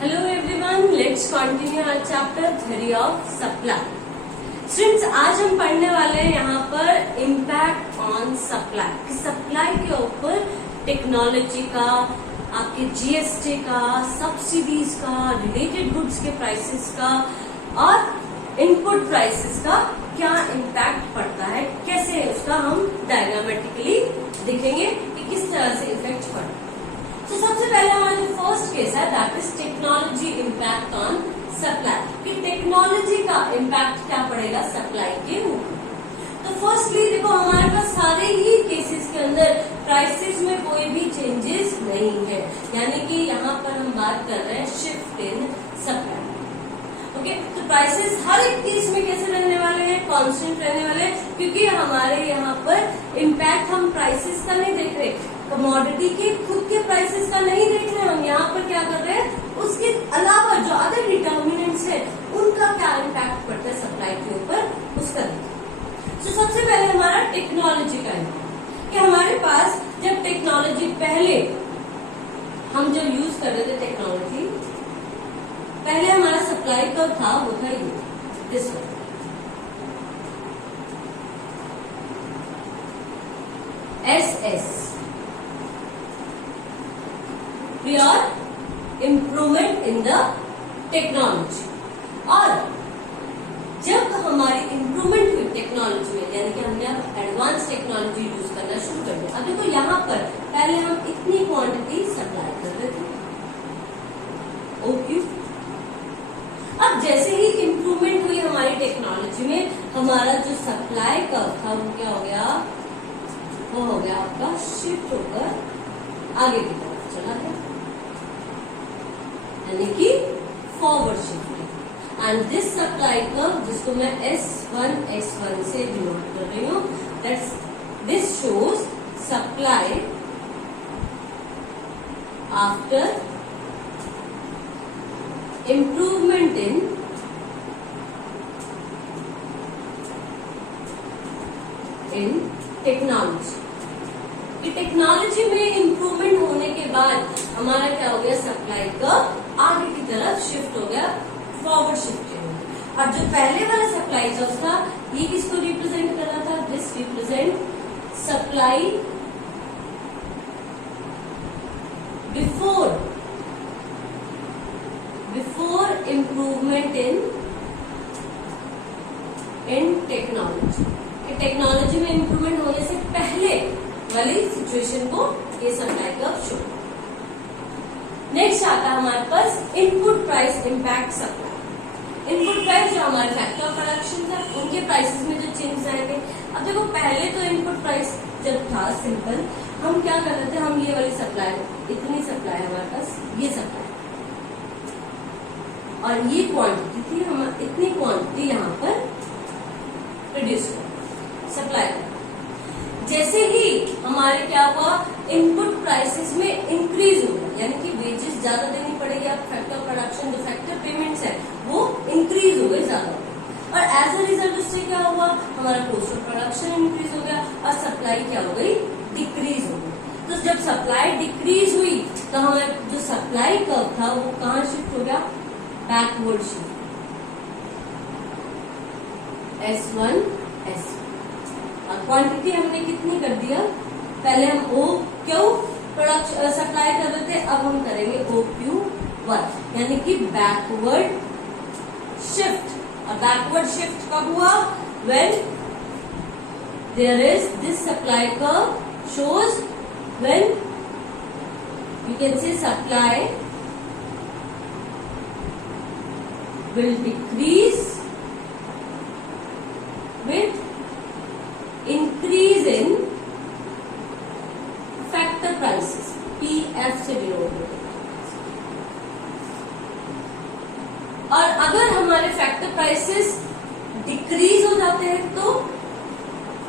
Hello everyone, let's continue our chapter theory of supply. Students, आज हम पढ़ने वाले हैं यहाँ पर इम्पैक्ट ऑन सप्लाई कि सप्लाई के ऊपर टेक्नोलॉजी का, आपके जीएसटी का, सब्सिडीज का, रिलेटेड गुड्स के प्राइसेस का और इनपुट प्राइसेस का क्या इम्पैक्ट पड़ता है, कैसे उसका हम डायग्रामेटिकली दिखेंगे कि किस तरह से इफेक्ट पड़ता है। तो सबसे पहले हमारा जो फर्स्ट केस है that is technology impact on supply कि टेक्नोलॉजी का इम्पैक्ट क्या पड़ेगा सप्लाई के ऊपर। तो फर्स्टली देखो हमारे पास सारे ही केसेस के अंदर प्राइसेस में कोई भी चेंजेस नहीं है, यानी कि यहाँ पर हम बात कर रहे हैं शिफ्ट इन सप्लाई। ओके, तो प्राइसेस हर एक केस में कैसे रहने वाले हैं, कांस्टेंट रहने वाले हैं, क्योंकि हमारे यहाँ पर इम्पैक्ट हम प्राइसेस का नहीं देख रहे, कमोडिटी के खुद के प्राइसेस का नहीं देख रहे, हम यहाँ पर क्या कर रहे हैं उसके अलावा जो अदर डिटर्मिनेंट्स है उनका क्या इम्पैक्ट पड़ता है सप्लाई के ऊपर उसका देखें। तो सबसे पहले हमारा टेक्नोलॉजी का इम्पैक्ट कि हमारे पास जब टेक्नोलॉजी पहले हम जब यूज कर रहे थे टेक्नोलॉजी, पहले हमारा सप्लाई कर्व था वो था ये this one, SS pure improvement in the technology. और जब हमारी इम्प्रूवमेंट हुई टेक्नोलॉजी में, यानी कि हमने अब एडवांस टेक्नोलॉजी यूज करना शुरू कर दिया। अब देखो यहाँ पर पहले हम इतनी क्वांटिटी सप्लाई कर रहे थे ओके, अब जैसे ही इम्प्रूवमेंट हुई हमारी टेक्नोलॉजी में, हमारा जो सप्लाई कर्व था वो क्या हो गया, वो हो गया आपका शिफ्ट होकर आगे की तरफ चला गया, यानी कि forward shift. And this supply curve जिसको मैं S1 से डिनोट कर रही हूँ, that's this shows supply after improvement in technology कि टेक्नोलॉजी में इम्प्रूवमेंट होने के बाद हमारा क्या हो गया सप्लाई का आगे की तरफ शिफ्ट हो गया, फॉरवर्ड शिफ्ट हो गया। और जो पहले वाला सप्लाई कर्व था ये किसको रिप्रेजेंट कर रहा था, this represent supply before improvement in technology. Technology में इम्प्रूवमेंट होने से पहले वाली सिचुएशन को ये सप्लाई कर्व शो। नेक्स्ट आता है हमारे पास input price impact supply. Input price जो हमारे फैक्टर ऑफ प्रोडक्शन था उनके प्राइसेस में जो चेंज आएंगे। अब देखो पहले तो इनपुट प्राइस जब था सिंपल, हम क्या कर रहे थे, हम ये वाली सप्लाई, इतनी सप्लाई हमारे पास, ये सप्लाई और ये क्वांटिटी थी, हम इतनी क्वांटिटी यहाँ पर प्रोड्यूस कर सप्लाई। जैसे ही हमारे क्या हुआ इनपुट प्राइसेस में इंक्रीज हो गया, यानी कि वेजेस ज्यादा देनी पड़ेगी, आप फैक्टर ऑफ प्रोडक्शन जो फैक्टर पेमेंट्स है वो इंक्रीज हो गए ज्यादा, और एज अ रिजल्ट उससे क्या हुआ हमारा कॉस्ट ऑफ प्रोडक्शन इंक्रीज हो गया और सप्लाई क्या हो गई डिक्रीज हो गई। तो जब सप्लाई डिक्रीज हुई तो हमारा जो सप्लाई कर्व था वो कहाँ शिफ्ट हो गया, बैकवर्ड शिफ्ट, S1 S। और क्वांटिटी हमने कितनी कर दिया, पहले हम O क्यू प्रोडक्ट सप्लाई कर रहे थे, अब हम करेंगे OQ1, यानी कि बैकवर्ड शिफ्ट। और बैकवर्ड शिफ्ट कब हुआ, when there is this supply curve shows when you can say supply will decrease with increase in factor prices, PF से डिनोट होगा। और अगर हमारे फैक्टर प्राइसेस डिक्रीज हो जाते हैं तो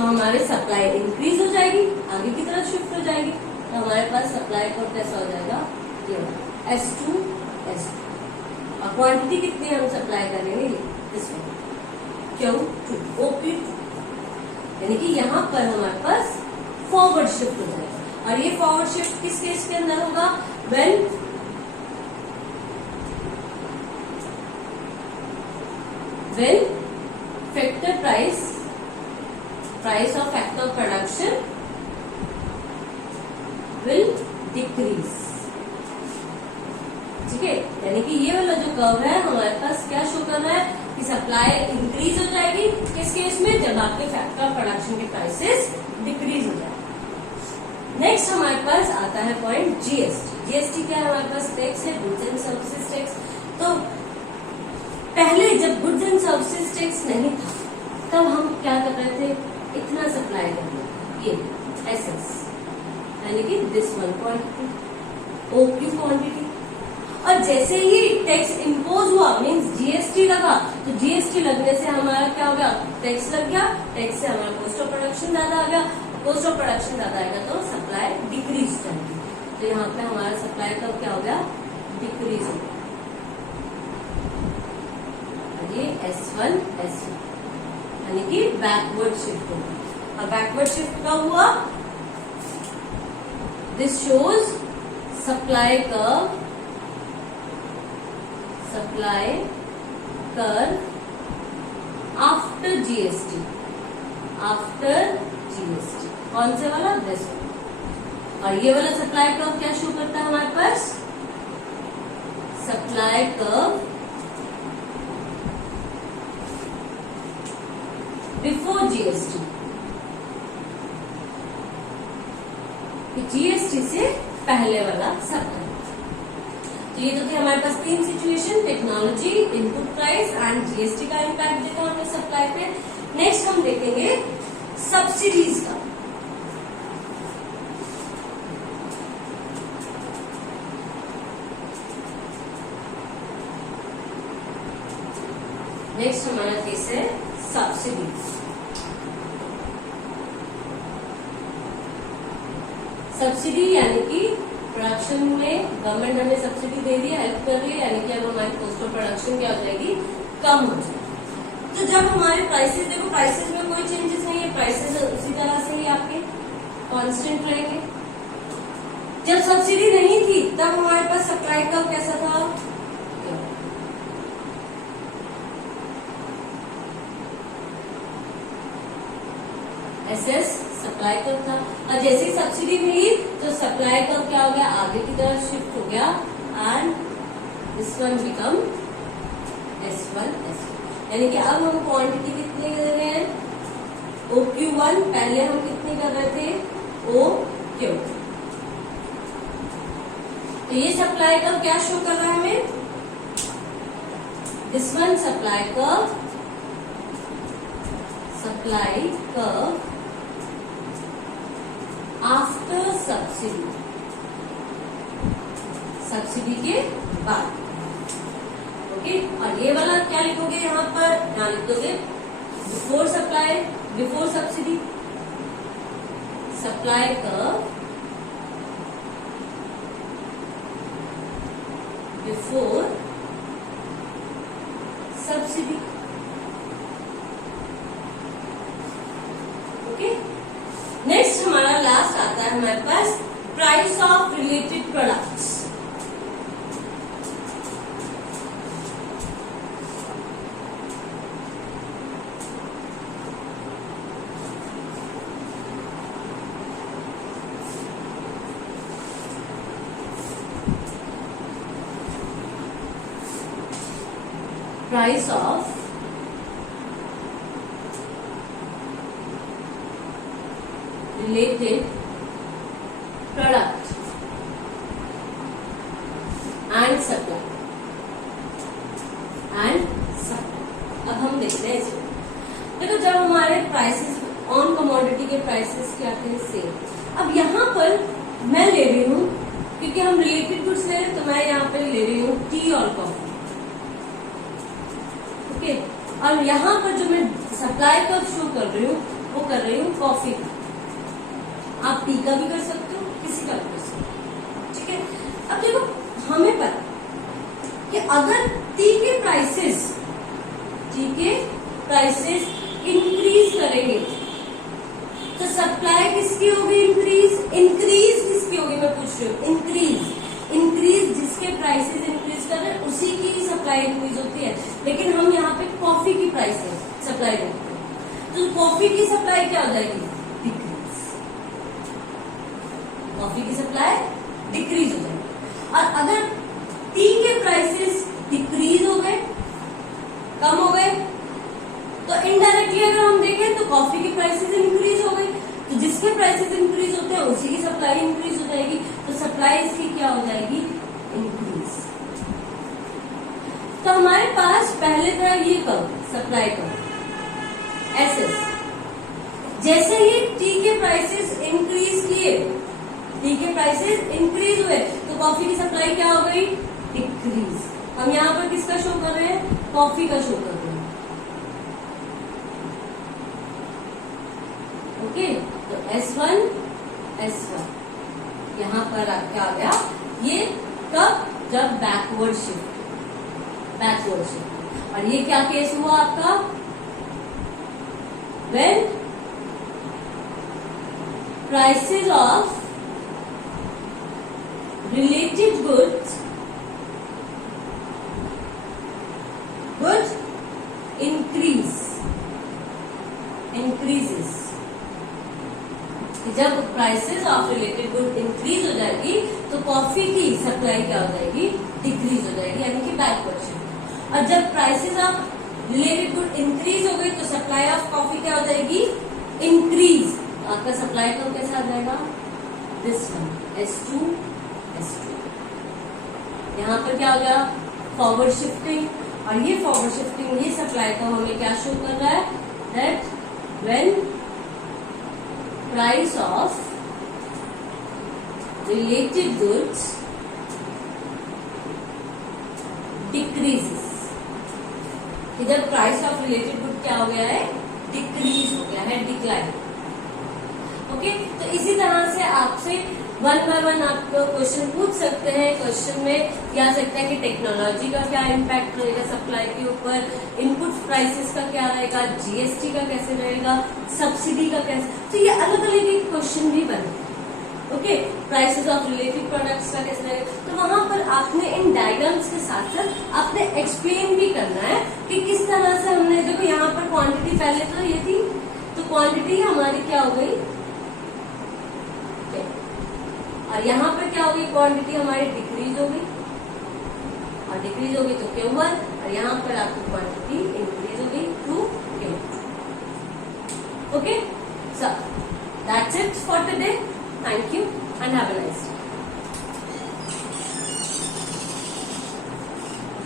हमारे सप्लाई इंक्रीज हो जाएगी, आगे की तरफ शिफ्ट हो जाएगी, तो हमारे पास सप्लाई को कैसा हो जाएगा, ये S2 S। और क्वांटिटी कितनी हम सप्लाई करेंगे, इसमें Q2 OQ2, यानी कि यहाँ पर हमारे पास फॉरवर्ड शिफ्ट हो जाएगा। और ये फॉरवर्ड शिफ्ट किस केस के अंदर होगा, व्हेन डिक्रीज। ठीक है, यानी कि ये वाला जो कर्व है हमारे पास क्या शो कर रहा है कि सप्लाई इंक्रीज हो जाएगी किस केस में, जब आपके फैक्टर ऑफ प्रोडक्शन के प्राइसेस डिक्रीज हो जाएंगे। नेक्स्ट हमारे पास आता है पॉइंट जीएसटी। जीएसटी क्या है, हमारे पास टैक्स है, गुड्स एंड सर्विसेज टैक्स। तो पहले जब गुड्स एंड सर्विसेज टैक्स नहीं था तब हम क्या कर रहे थे, इतना सप्लाई कर रहे, ये एसएस यानी कि this one quantity, OQ quantity. और जैसे ही टैक्स इम्पोज हुआ मीन्स जीएसटी लगा, तो जीएसटी लगने से हमारा क्या हो गया, टैक्स लग गया, टैक्स से हमारा कॉस्ट ऑफ प्रोडक्शन ज्यादा आ गया, कॉस्ट ऑफ प्रोडक्शन ज्यादा आएगा तो सप्लाई डिक्रीज करेगी। तो यहाँ पे हमारा सप्लाई का क्या हो गया, डिक्रीज हो गया। ये S1 S1 यानी कि बैकवर्ड शिफ्ट होगा। और बैकवर्ड शिफ्ट कब हुआ, this shows supply curve after GST, कौन से वाला, दिस। और ये वाला सप्लाई कर्व क्या शो करता है हमारे पास, supply curve before GST, GST से पहले वाला सप्लाई। तो ये तो थे हमारे पास तीन situation, technology, input price and GST का इम्पैक्ट देखा हमने सप्लाई पे। नेक्स्ट हम देखेंगे सब्सिडीज का। नेक्स्ट हमारा केस है सब्सिडीज। सब्सिडी यानी कि प्रोडक्शन में गवर्नमेंट हमें सब्सिडी दे रही है, हेल्प कर रही है, यानी कि अब हमारी कॉस्ट ऑफ प्रोडक्शन क्या हो जाएगी, कम हो जाएगी। तो जब हमारे प्राइसेस, देखो प्राइसेस में कोई चेंजेस नहीं है, प्राइसेस उसी तरह से ही आपके कांस्टेंट रहेंगे। जब सब्सिडी नहीं थी तब हमारे पास सप्लाई का कैसा था, एसएस सप्लाई कर्व था। और जैसे ही सब्सिडी मिली तो सप्लाई कर्व क्या हो गया, आगे की तरफ शिफ्ट हो गया and this one become S1 S1। यानी कि अब हम क्वांटिटी कितनी कर रहे हैं, OQ1, पहले हम कितनी कर रहे थे, OQ। तो ये सप्लाई कर्व क्या शो कर रहा है हमें, this one supply curve after subsidy, subsidy के बाद। ओके, और ये वाला क्या लिखोगे यहाँ पर, यहाँ लिखोगे before supply, before subsidy, supply curve before subsidy. Okay, next हमारा लास्ट आता है हमारे पास price of related products. Price of related product and supply अब हम देखते हैं इसमें। देखो जब हमारे प्राइसेस ऑन कमोडिटी के प्राइसेस क्या थे, सेम। अब यहाँ पर मैं ले रही हूँ, क्योंकि हम रिलेटेड गुड्स ले रहे हैं, तो मैं यहाँ पे ले रही हूँ टी और कॉफी। ओके, और यहाँ पर जो मैं सप्लाई का शो कर रही हूँ वो कर रही हूँ कॉफी का। आप टी का भी कर सकते हो, किसी का भी कर सकते हो, ठीक है। अब देखो हमें पता कि अगर टी के प्राइसेस इंक्रीज करेंगे तो सप्लाई किसकी होगी, इंक्रीज किसकी होगी, मैं पूछ रही हूँ। इंक्रीज जिसके प्राइसेस इंक्रीज कर रहे हैं उसी की सप्लाई इंक्रीज होती है। लेकिन हम यहाँ पे कॉफी की प्राइसेस सप्लाई करते हैं, तो कॉफी की सप्लाई क्या हो जाएगी, डिक्रीज। कॉफी की सप्लाई और अगर टी के प्राइसेस डिक्रीज हो गए, कम हो गए, तो इनडायरेक्टली अगर हम देखें तो कॉफी की प्राइसेस इंक्रीज हो गई, तो जिसके प्राइसेस इंक्रीज होते हैं उसी की सप्लाई इंक्रीज हो जाएगी, तो सप्लाई इसकी क्या हो जाएगी, इंक्रीज। तो हमारे पास पहले था ये कर्व, सप्लाई कर्व एसएस। जैसे ही टी के प्राइसेस इंक्रीज किए, टी के प्राइसेस इंक्रीज हुए, तो कॉफी की सप्लाई क्या हो गई, डिक्रीज। हम यहाँ पर किसका शो कर रहे हैं, कॉफी का शो कर रहे हैं। ओके, तो S1 यहाँ पर क्या आ गया, ये कब, जब बैकवर्ड शिफ्ट, और ये क्या केस हुआ आपका, when prices of related goods increases। जब prices of related good increase हो जाएगी तो कॉफी की सप्लाई क्या हो जाएगी, डिक्रीज हो जाएगी, यानी कि बैकवर्ड शिफ्ट। और जब prices of related good increase हो गई तो सप्लाई ऑफ कॉफी क्या हो जाएगी, इंक्रीज। तो आपका सप्लाई कर्व कैसा आ जाएगा, दिस वन, S2। यहाँ पर क्या हो गया, फॉरवर्ड शिफ्टिंग, और ये फॉरवर्ड शिफ्टिंग, ये सप्लाई कर्व हमें क्या शो कर रहा है, that when price of related goods decreases। इधर प्राइस ऑफ रिलेटेड गुड क्या हो गया है, डिक्रीज हो गया है, डिक्लाइन। ओके, तो इसी तरह से आपसे वन बाय वन आप क्वेश्चन पूछ सकते हैं। क्वेश्चन में क्या आ सकता है कि टेक्नोलॉजी का क्या इम्पैक्ट रहेगा सप्लाई के ऊपर, इनपुट प्राइसेस का क्या रहेगा, जीएसटी का कैसे रहेगा, सब्सिडी का कैसे, तो ये अलग अलग क्वेश्चन भी बनते हैं। Okay, prices of related products का कैसे रहेगा, तो वहां पर आपने इन डायग्राम्स के साथ साथ आपने एक्सप्लेन भी करना है कि किस तरह से हमने, देखो यहाँ पर क्वांटिटी पहले तो ये थी, तो क्वांटिटी हमारी क्या हो गई, और यहाँ पर क्या हो गई, क्वांटिटी हमारी डिक्रीज हो गई, और डिक्रीज हो गई तो Q1, और यहाँ पर आपकी क्वांटिटी इंक्रीज हो गई to Q2। Okay, so that's it for today. Thank you and have a nice day.